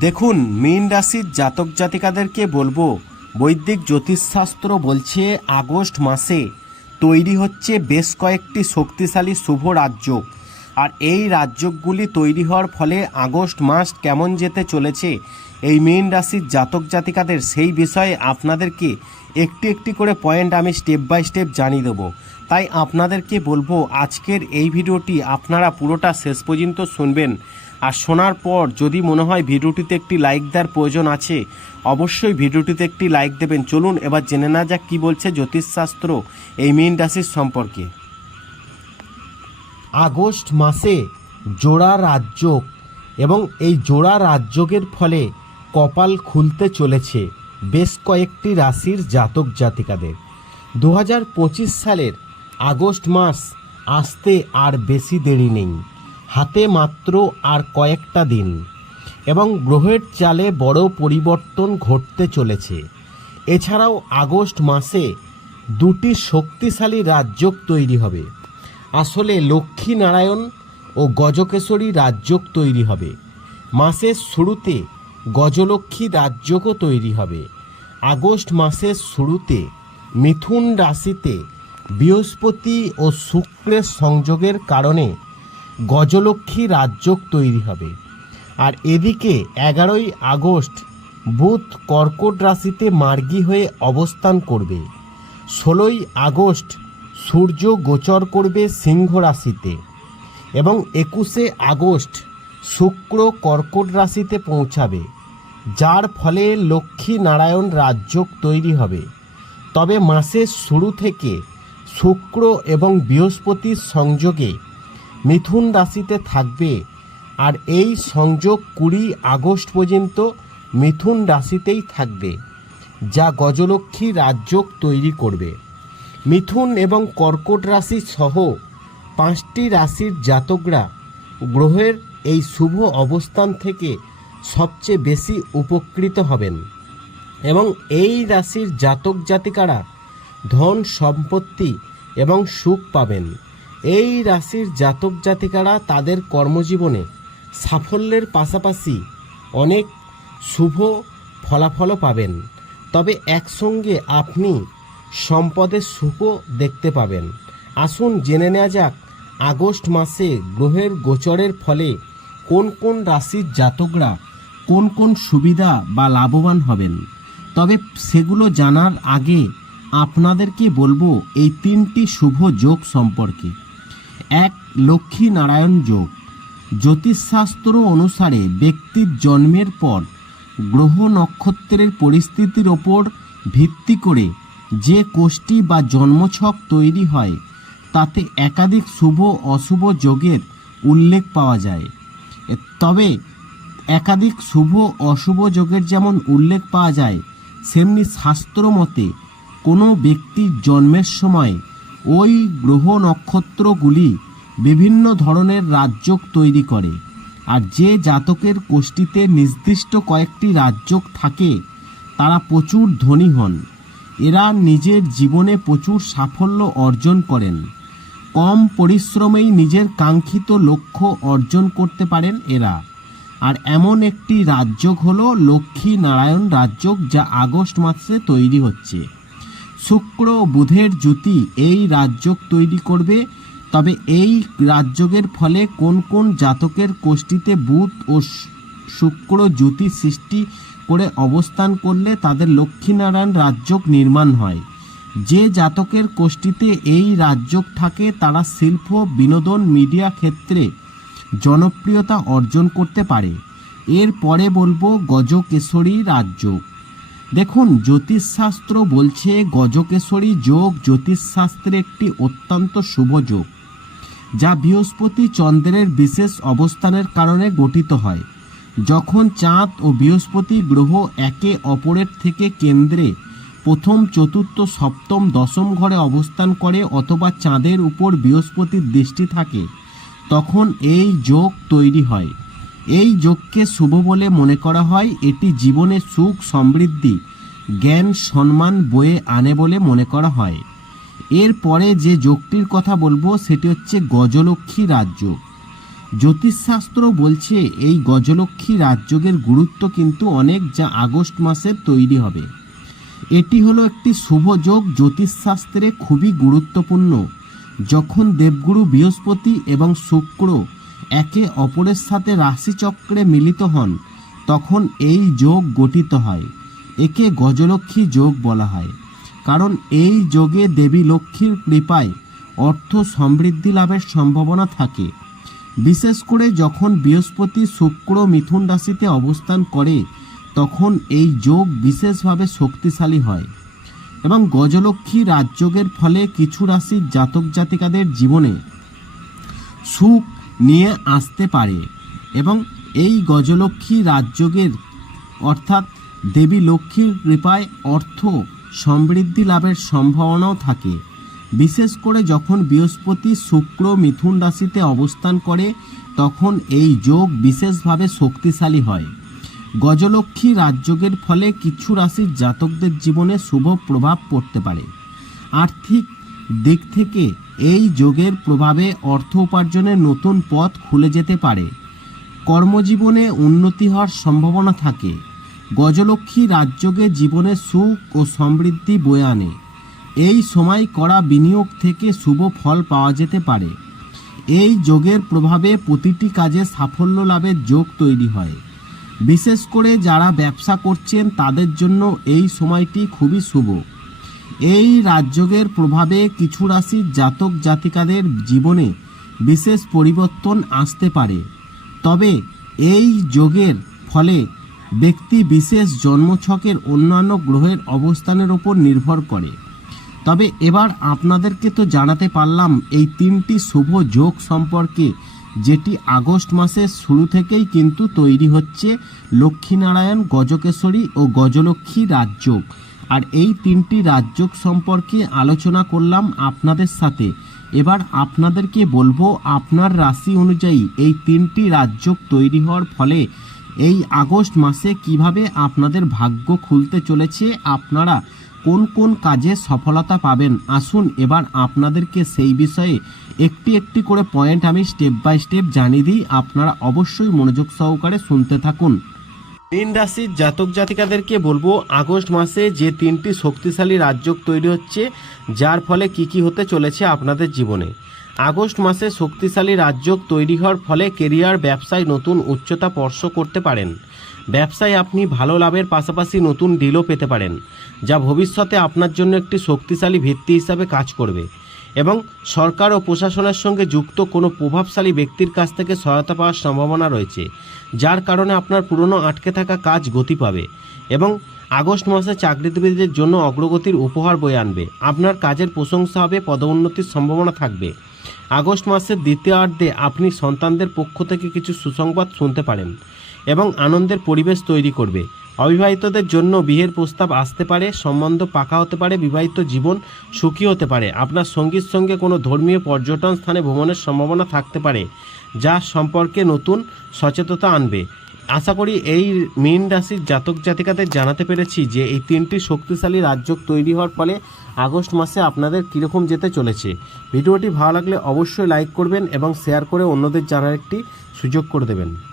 দেখুন, মীন রাশির জাতক জাতিকাদেরকে বলব, বৈদিক জ্যোতিষশাস্ত্র বলছে আগস্ট মাসে তৈরি হচ্ছে বেশ কয়েকটি শক্তিশালী শুভ রাজ্য। আর এই রাজ্যগুলি তৈরি হওয়ার ফলে আগস্ট মাস কেমন যেতে চলেছে, এই মীন রাশির জাতক জাতিকাদের সেই বিষয়ে আপনাদেরকে একটি একটি করে পয়েন্ট আমি স্টেপ বাই স্টেপ জানিয়ে দেবো। তাই আপনাদেরকে বলব, আজকের এই ভিডিওটি আপনারা পুরোটা শেষ পর্যন্ত শুনবেন। আর শোনার পর যদি মনে হয় ভিডিওটিতে একটি লাইক দেওয়ার প্রয়োজন আছে, অবশ্যই ভিডিওটিতে একটি লাইক দেবেন। চলুন এবার জেনে না যাক কী বলছে জ্যোতিষশাস্ত্র এই মীন রাশির সম্পর্কে। আগস্ট মাসে জোড়া রাজযোগ এবং এই জোড়া রাজযোগের ফলে কপাল খুলতে চলেছে বেশ কয়েকটি রাশির জাতক জাতিকাদের। দু হাজার পঁচিশ সালের আগস্ট মাস আসতে আর বেশি দেরি নেই। হাতে মাত্র আর কয়েকটা দিন। এবং গ্রহের চালে বড় পরিবর্তন ঘটতে চলেছে। এছাড়াও আগস্ট মাসে দুটি শক্তিশালী রাজযোগ তৈরি হবে। আসলে লক্ষ্মী নারায়ণ ও গজকেশরী রাজযোগ তৈরি হবে। মাসের শুরুতে গজলক্ষ্মী রাজযোগও তৈরি হবে। আগস্ট মাসের শুরুতে মিথুন রাশিতে বৃহস্পতি ও শুক্রের সংযোগের কারণে গজলক্ষ্মী রাজযোগ তৈরি হবে। আর এদিকে এগারোই আগস্ট বুধ কর্কট রাশিতে মার্গী হয়ে অবস্থান করবে। ষোলোই আগস্ট সূর্য গোচর করবে সিংহ রাশিতে এবং একুশে আগস্ট শুক্র কর্কট রাশিতে পৌঁছাবে। যার ফলে লক্ষ্মী নারায়ণ রাজযোগ তৈরি হবে। তবে মাসের শুরু থেকে শুক্র এবং বৃহস্পতির সংযোগে মিথুন রাশিতে থাকবে। আর এই সংযোগ কুড়ি আগস্ট পর্যন্ত মিথুন রাশিতেই থাকবে, যা গজলক্ষ্মী রাজযোগ তৈরি করবে। মিথুন এবং কর্কট রাশি সহ পাঁচটি রাশির জাতকরা গ্রহের এই শুভ অবস্থান থেকে সবচেয়ে বেশি উপকৃত হবেন এবং এই রাশির জাতক জাতিকারা ধন সম্পত্তি এবং সুখ পাবেন। এই রাশির জাতক জাতিকারা তাদের কর্মজীবনে সাফল্যের পাশাপাশি অনেক শুভ ফলাফলও পাবেন। তবে একসঙ্গে আপনি সম্পদের সুখও দেখতে পাবেন। আসুন জেনে নেওয়া যাক, আগস্ট মাসে গ্রহের গোচরের ফলে কোন কোন রাশির জাতকরা কোন কোন সুবিধা বা লাভবান হবেন। তবে সেগুলো জানার আগে আপনাদেরকে বলব এই তিনটি শুভ যোগ সম্পর্কে। এক লক্ষ্মী নারায়ণ যোগ। জ্যোতিষশাস্ত্র অনুসারে ব্যক্তির জন্মের পর গ্রহ নক্ষত্রের পরিস্থিতির ওপর ভিত্তি করে যে কোষ্ঠী বা জন্মছক তৈরি হয়, তাতে একাধিক শুভ অশুভ যোগের উল্লেখ পাওয়া যায়। তবে একাধিক শুভ অশুভ যোগের যেমন উল্লেখ পাওয়া যায়, সেমনি শাস্ত্র মতে কোনো ব্যক্তির জন্মের সময় ওই গ্রহ নক্ষত্রগুলি বিভিন্ন ধরনের রাজযোগ তৈরি করে। আর যে জাতকের কোষ্ঠীতে নির্দিষ্ট কয়েকটি রাজযোগ থাকে, তারা প্রচুর ধনী হন। এরা নিজের জীবনে প্রচুর সাফল্য অর্জন করেন। কম পরিশ্রমেই নিজের কাঙ্ক্ষিত লক্ষ্য অর্জন করতে পারেন এরা। আর এমন একটি রাজযোগ হলো লক্ষ্মী নারায়ণ রাজযোগ, যা আগস্ট মাসে তৈরি হচ্ছে। শুক্র বুধের জুতি এই রাজযোগ তৈরি করবে। তবে এই রাজযোগের ফলে কোন কোন জাতকের কোষ্ঠীতে বুধ ও শুক্র জুতি সৃষ্টি করে অবস্থান করলে তাদের লক্ষ্মীনারায়ণ রাজযোগ নির্মাণ হয়। যে জাতকের কোষ্ঠীতে এই রাজযোগ থাকে, তারা শিল্প, বিনোদন, মিডিয়া ক্ষেত্রে জনপ্রিয়তা অর্জন করতে পারে। এরপরে বলব গজকেশরী রাজযোগ। দেখুন, জ্যোতিষশাস্ত্র বলছে গজকেশরী যোগ জ্যোতিষশাস্ত্রে একটি অত্যন্ত শুভ যোগ, যা বৃহস্পতি চন্দ্রের বিশেষ অবস্থানের কারণে গঠিত হয়। যখন চাঁদ ও বৃহস্পতি গ্রহ একে অপরের থেকে কেন্দ্রে প্রথম, চতুর্থ, সপ্তম, দশম ঘরে অবস্থান করে অথবা চাঁদের উপর বৃহস্পতির দৃষ্টি থাকে, তখন এই যোগ তৈরি হয়। এই যোগকে শুভ বলে মনে করা হয়, এটি জীবনে সুখ, সমৃদ্ধি, জ্ঞান, সম্মান বয়ে আনে বলে মনে করা হয়। এরপরে যে যোগটির কথা বলব, সেটি হচ্ছে গজলক্ষ্মী রাজযোগ জ্যোতিষশাস্ত্র বলছে, এই গজলক্ষ্মী রাজযোগের গুরুত্ব কিন্তু অনেক যা আগস্ট মাসে তৈরি হবে। এটি হলো একটি শুভ যোগ, জ্যোতিষশাস্ত্রে খুবই গুরুত্বপূর্ণ। যখন দেবগুরু বৃহস্পতি এবং শুক্র একে অপরের সাথে রাশিচক্রে মিলিত হন, তখন এই যোগ গঠিত হয়। একে গজলক্ষ্মী যোগ বলা হয়। কারণ এই যোগে দেবী লক্ষ্মীর কৃপায় অর্থ সমৃদ্ধি লাভের সম্ভাবনা থাকে। বিশেষ করে যখন বৃহস্পতি শুক্র মিথুন রাশিতে অবস্থান করে, তখন এই যোগ বিশেষভাবে শক্তিশালী হয় এবং গজলক্ষ্মী রাজযোগের ফলে কিছু রাশির জাতক জাতিকাদের জীবনে সুখ নিয়ে আসতে পারে এবং এই গজলক্ষ্মী রাজযোগের অর্থাৎ দেবী লক্ষ্মীর কৃপায় অর্থ সমৃদ্ধি লাভের সম্ভাবনাও থাকে। বিশেষ করে যখন বৃহস্পতি শুক্র মিথুন রাশিতে অবস্থান করে, তখন এই যোগ বিশেষভাবে শক্তিশালী হয়। গজলক্ষ্মী রাজযোগের ফলে কিছু রাশির জাতকদের জীবনে শুভ প্রভাব পড়তে পারে। আর্থিক দিক থেকে এই যোগের প্রভাবে অর্থ উপার্জনের নতুন পথ খুলে যেতে পারে। কর্মজীবনে উন্নতি হওয়ার সম্ভাবনা থাকে। গজলক্ষ্মী রাজযোগে জীবনে সুখ ও সমৃদ্ধি বয়ে আনে। এই সময় করা বিনিয়োগ থেকে শুভ ফল পাওয়া যেতে পারে। এই যোগের প্রভাবে প্রতিটি কাজে সাফল্য লাভের যোগ তৈরি হয়। বিশেষ করে যারা ব্যবসা করছেন তাদের জন্য এই সময়টি খুবই শুভ। এই রাজযোগের প্রভাবে কিছু রাশির জাতক জাতিকাদের জীবনে বিশেষ পরিবর্তন আসতে পারে। তবে এই যোগের ফলে ব্যক্তি বিশেষ জন্মছকের অন্যান্য গ্রহের অবস্থানের ওপর নির্ভর করে। তবে এবার আপনাদেরকে তো জানাতে পারলাম, এই তিনটি শুভ যোগ সম্পর্কে যেটি আগস্ট মাসের শুরু থেকেই কিন্তু তৈরি হচ্ছে লক্ষ্মীনারায়ণ, গজকেশরী ও গজলক্ষ্মী রাজযোগ। আর এই তিনটি রাজযোগ সম্পর্কে আলোচনা করলাম আপনাদের সাথে। এবার আপনাদেরকে বলব আপনার রাশি অনুযায়ী এই তিনটি রাজযোগ তৈরি হওয়ার ফলে এই আগস্ট মাসে কীভাবে আপনাদের ভাগ্য খুলতে চলেছে, আপনারা কোন কোন কাজে সফলতা পাবেন, আসুন এবার আপনাদেরকে সেই বিষয়ে একটি একটি করে পয়েন্ট আমি স্টেপ বাই স্টেপ জানিয়ে দিই। আপনারা অবশ্যই মনোযোগ সহকারে শুনতে থাকুন। মীন রাশির জাতক জাতিকাদেরকে বলব, আগস্ট মাসে যে তিনটি শক্তিশালী রাজযোগ তৈরি হচ্ছে, যার ফলে কি কি হতে চলেছে আপনাদের জীবনে। আগস্ট মাসে শক্তিশালী রাজযোগ তৈরি হওয়ার ফলে কেরিয়ার, ব্যবসায় নতুন উচ্চতা স্পর্শ করতে পারেন। ব্যবসায় আপনি ভালো লাভের পাশাপাশি নতুন ডিলও পেতে পারেন, যা ভবিষ্যতে আপনার জন্য একটি শক্তিশালী ভিত্তি হিসাবে কাজ করবে। এবং সরকার ও প্রশাসনের সঙ্গে যুক্ত কোনো প্রভাবশালী ব্যক্তির কাছ থেকে সহায়তা পাওয়ার সম্ভাবনা রয়েছে, যার কারণে আপনার পুরনো আটকে থাকা কাজ গতি পাবে এবং আগস্ট মাসে চাকরিজীবীদের জন্য অগ্রগতির উপহার বয়ে আনবে। আপনার কাজের প্রশংসা হবে, পদোন্নতির সম্ভাবনা থাকবে। আগস্ট মাসের দ্বিতীয়ার্ধে আপনি সন্তানদের পক্ষ থেকে কিছু সুসংবাদ শুনতে পারেন এবং আনন্দের পরিবেশ তৈরি করবে। অবিবাহিতদের জন্য বিয়ের প্রস্তাব আসতে পারে, সম্বন্ধ পাকা হতে পারে, বিবাহিত জীবন সুখী হতে পারে। আপনার সঙ্গীর সঙ্গে কোনো ধর্মীয় পর্যটন স্থানে ভ্রমণের সম্ভাবনা থাকতে পারে, যা সম্পর্কে নতুন সচেতনতা আনবে। আশা করি এই মীন রাশির জাতক জাতিকাদের জানাতে পেরেছি যে এই তিনটি শক্তিশালী রাজযোগ তৈরি হওয়ার ফলে আগস্ট মাসে আপনাদের কীরকম যেতে চলেছে। ভিডিওটি ভালো লাগলে অবশ্যই লাইক করবেন এবং শেয়ার করে অন্যদের জানার একটি সুযোগ করে দেবেন।